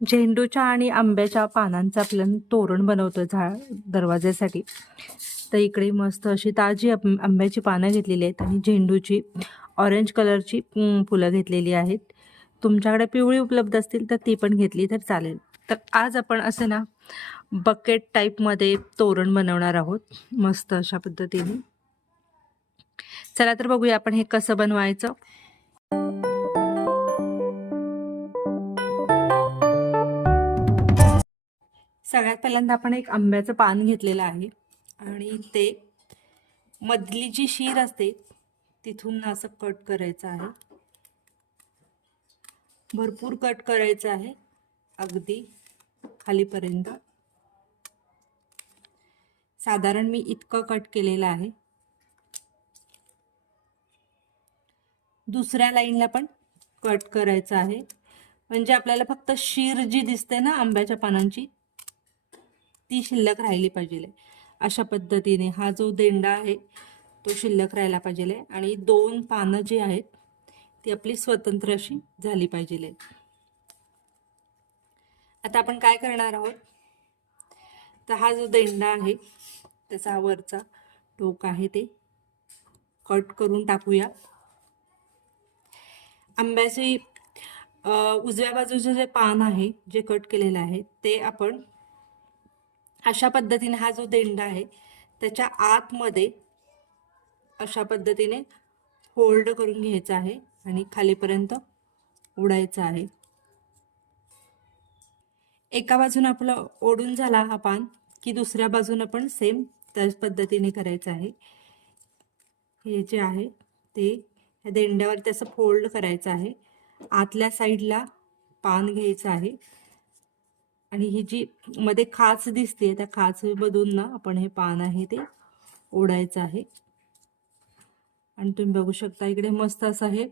झेंडूच्या आणि आंब्याच्या पानांचं आपल्याला तोरण बनवतो झाड दरवाज्यासाठी. तर इकडे मस्त अशी ताजी आंब्याची पानं घेतलेली आहेत आणि झेंडूची ऑरेंज कलरची फुलं घेतलेली आहेत. तुमच्याकडे पिवळी उपलब्ध असतील तर ती पण घेतली तर चालेल. तर आज आपण असं ना बकेट टाईपमध्ये तोरण बनवणार आहोत. मस्त अशा पद्धतीने. चला तर बघूया आपण हे कसं बनवायचं. सगळ्यात पहिल्यांदा आपण एक आंब्याचं पान घेतलेलं आहे. आणि ते मधली जी शीर असते तिथून असं कट करायचं आहे. भरपूर कट करायचं आहे अगदी खालीपर्यंत. साधारण मी इतकं कट केलेलं आहे. दुसऱ्या लाईनला पण कट करायचं आहे. म्हणजे आपल्याला फक्त शीर जी दिसते ना आंब्याच्या पानांची ती शिल्लक राहिली पाहिजे अशा पद्धतीने हा जो देंडा आहे तो शिल्लक राहायला पाहिजे आणि दोन पानं जी आहेत ती आपली स्वतंत्र अशी झाली पाहिजे आता आपण काय करणार आहोत? तर हा जो देंडा आहे त्याचा हा वरचा टोक आहे ते. कट करून टाकूया. आंब्याची उजव्या बाजूचं जे पान आहे जे कट केलेलं आहे ते आपण अशा पद्धतीने हा जो देंडा आहे त्याच्या आतमध्ये अशा पद्धतीने होल्ड करून घ्यायचा आहे आणि खालीपर्यंत उडायचा आहे. एका बाजून आपलं ओढून झाला हा पान की दुसऱ्या बाजून पण सेम त्याच पद्धतीने करायचं आहे. हे जे आहे ते या देंड्यावर त्याचं फोल्ड करायचं आहे. आतल्या साईडला पान घ्यायचं आहे. आणि ही जी मध्ये खाच दिसते त्या खाच मधून ना आपण हे पान आहे ते ओढायचं आहे. आणि तुम्ही बघू शकता इकडे मस्त असं हे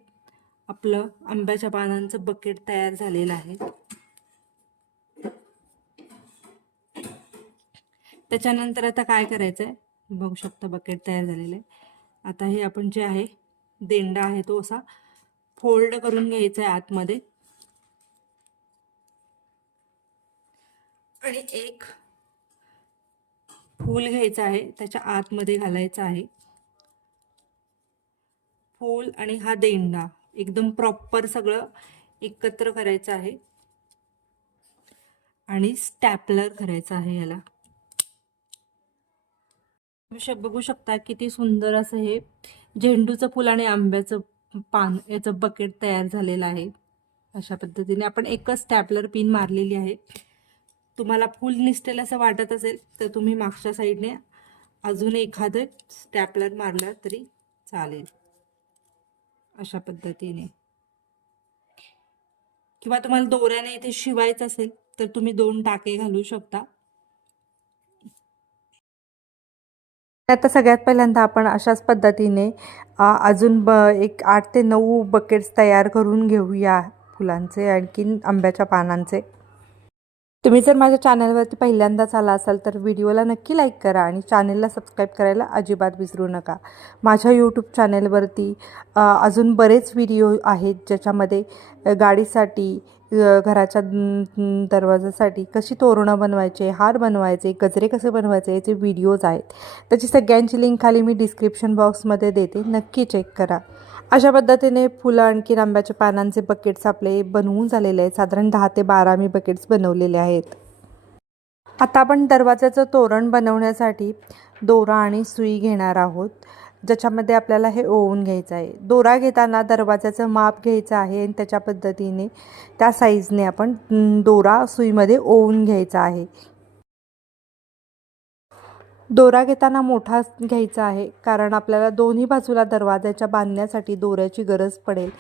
आपलं आंब्याच्या पानांचं बकेट तयार झालेलं आहे. त्याच्यानंतर आता काय करायचं आहे बघू शकता बकेट तयार झालेलं आहे. आता हे आपण जे आहे देंडा आहे तो असा फोल्ड करून घ्यायचा आहे आतमध्ये. आणि एक फूल घ्यायचं आहे त्याच्या आतमध्ये घालायचं आहे. फूल आणि हा देंडा एकदम प्रॉपर सगळं एकत्र करायचं आहे. आणि स्टॅपलर करायचं आहे याला. तुम्ही बघू शकता किती सुंदर असं हे झेंडूचं फुल आणि आंब्याचं पान याचं बकेट तयार झालेलं आहे. अशा पद्धतीने आपण एकच स्टॅपलर पिन मारलेली आहे. तुम्हाला फुल निसटेल असं वाटत असेल तर तुम्ही मागच्या साईडने अजून एखादं स्टॅपलर मारलं तरी चालेल. अशा पद्धतीने. किंवा तुम्हाला दोऱ्याने इथे शिवायचं असेल तर तुम्ही दोन टाके घालू शकता. आता सगळ्यात पहिल्यांदा आपण अशाच पद्धतीने अजून ब एक आठ ते नऊ बकेट्स तयार करून घेऊया फुलांचे आणखीन आंब्याच्या पानांचे. तुम्ही जर माझ्या चॅनलवरती पहिल्यांदाच आला असाल तर व्हिडिओला नक्की लाईक करा आणि चॅनलला सबस्क्राईब करायला अजिबात विसरू नका. माझ्या यूट्यूब चॅनलवरती अजून बरेच व्हिडिओ आहेत ज्याच्यामध्ये गाडीसाठी घराच्या दरवाजासाठी कशी तोरणं बनवायचे हार बनवायचे गजरे कसे बनवायचे याचे व्हिडिओज आहेत. त्याची सगळ्यांची लिंक खाली मी डिस्क्रिप्शन बॉक्समध्ये देते. नक्की चेक करा. अशा पद्धतीने फुलं आणखी आंब्याच्या पानांचे बकेट्स आपले बनवून झालेले आहेत. साधारण दहा ते बारा मी बकेट्स बनवलेले आहेत. आता आपण दरवाजाचं तोरण बनवण्यासाठी दोरा आणि सुई घेणार आहोत. ज्याच्यामध्ये आपल्याला हे ओवून घ्यायचं आहे. दोरा घेताना दरवाजाचं माप घ्यायचं आहे आणि त्याच्या पद्धतीने त्या साईजने आपण दोरा सुईमध्ये ओवून घ्यायचा आहे. दोरा घेताना मोठा घ्यायचा आहे कारण आपल्याला दोन्ही बाजूला दरवाजाच्या बांधण्यासाठी दोऱ्याची गरज पडेल.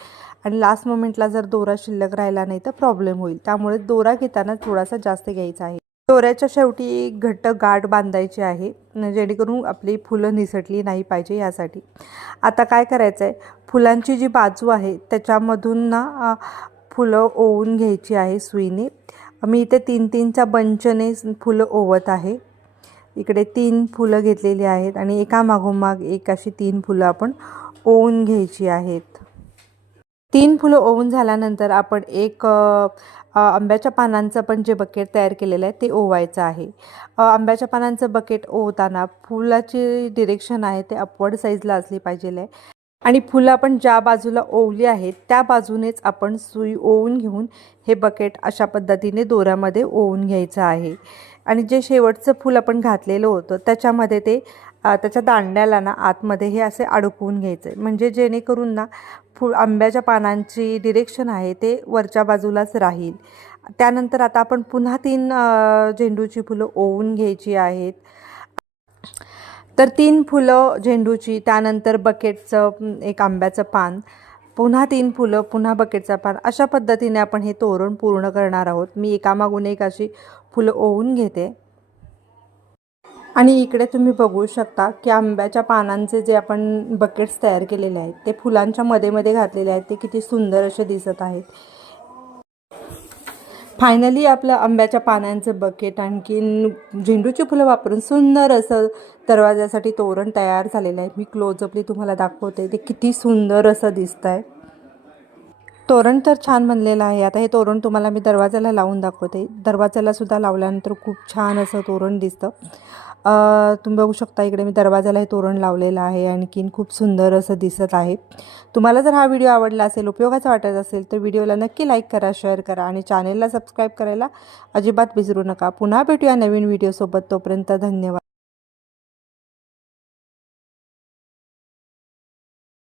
आणि लास्ट मोमेंटला जर दोरा शिल्लक राहिला नाही तर प्रॉब्लेम होईल. त्यामुळे दोरा घेताना थोडासा जास्त घ्यायचा आहे. दोऱ्याच्या शेवटी एक घट्ट गाठ बांधायची आहे जेणेकरून आपली फुलं निसटली नाही पाहिजे यासाठी. आता काय करायचं आहे फुलांची जी बाजू आहे त्याच्यामधून ना फुलं ओवून घ्यायची आहे सुईने. मी इथे तीन तीनच्या बंचने फुलं ओवत आहे. इकडे तीन फुलं घेतलेली आहेत आणि एकामागोमाग एक अशी तीन फुलं आपण ओवून घ्यायची आहेत. तीन फुलं ओवून झाल्यानंतर आपण एक आंब्याच्या पानांचं पण जे बकेट तयार केलेलं आहे ते ओवायचं आहे. आंब्याच्या पानांचं बकेट ओवताना फुलाची डिरेक्शन आहे ते अपवर्ड साईजला असली पाहिजे आहे. आणि फुलं आपण ज्या बाजूला ओवली आहेत त्या बाजूनेच आपण सुई ओवून घेऊन हे बकेट अशा पद्धतीने दोऱ्यामध्ये ओवून घ्यायचं आहे. आणि जे शेवटचं फूल आपण घातलेलं होतं त्याच्यामध्ये ते त्याच्या दांड्याला ना आतमध्ये हे असे अडकवून घ्यायचं. आहे म्हणजे जेणेकरून ना फु आंब्याच्या पानांची डिरेक्शन आहे ते वरच्या बाजूलाच राहील. त्यानंतर आता आपण पुन्हा तीन झेंडूची फुलं ओवून घ्यायची आहेत. तर तीन फुलं झेंडूची त्यानंतर बकेटचं एक आंब्याचं पान पुन्हा तीन फुलं पुन्हा बकेटचं पान. अशा पद्धतीने आपण हे तोरण पूर्ण करणार आहोत. मी एकामागून एक अशी फुलं ओवून घेते. आणि इकडे तुम्ही बघू शकता की आंब्याच्या पानांचे जे आपण बकेट्स तयार केलेले आहेत ते फुलांच्या मध्ये मध्ये घातलेले आहेत ते किती सुंदर असे दिसत आहेत. फायनली आपलं आंब्याच्या पानांचं बकेट आणखीन झेंडूची फुलं वापरून सुंदर असं दरवाजासाठी तोरण तयार झालेलं आहे. मी क्लोजअपली तुम्हाला दाखवते ते किती सुंदर असं दिसतं आहे तोरण तर छान बनलेलं आहे. आता हे तोरण तुम्हाला मी दरवाजाला लावून दाखवते. दरवाजाला सुद्धा लावल्यानंतर खूप छान असं तोरण दिसतं. तुम्ही बघू शकता इकडे मी दरवाजाला हे तोरण लावलेलं आहे. आणखीन खूप सुंदर असं दिसत आहे. तुम्हाला जर हा व्हिडिओ आवडला असेल उपयोगाचा वाटत असेल तर व्हिडिओला नक्की लाईक करा शेअर करा आणि चॅनेलला सबस्क्राईब करायला अजिबात विसरू नका. पुन्हा भेटूया नवीन व्हिडिओसोबत. तोपर्यंत धन्यवाद.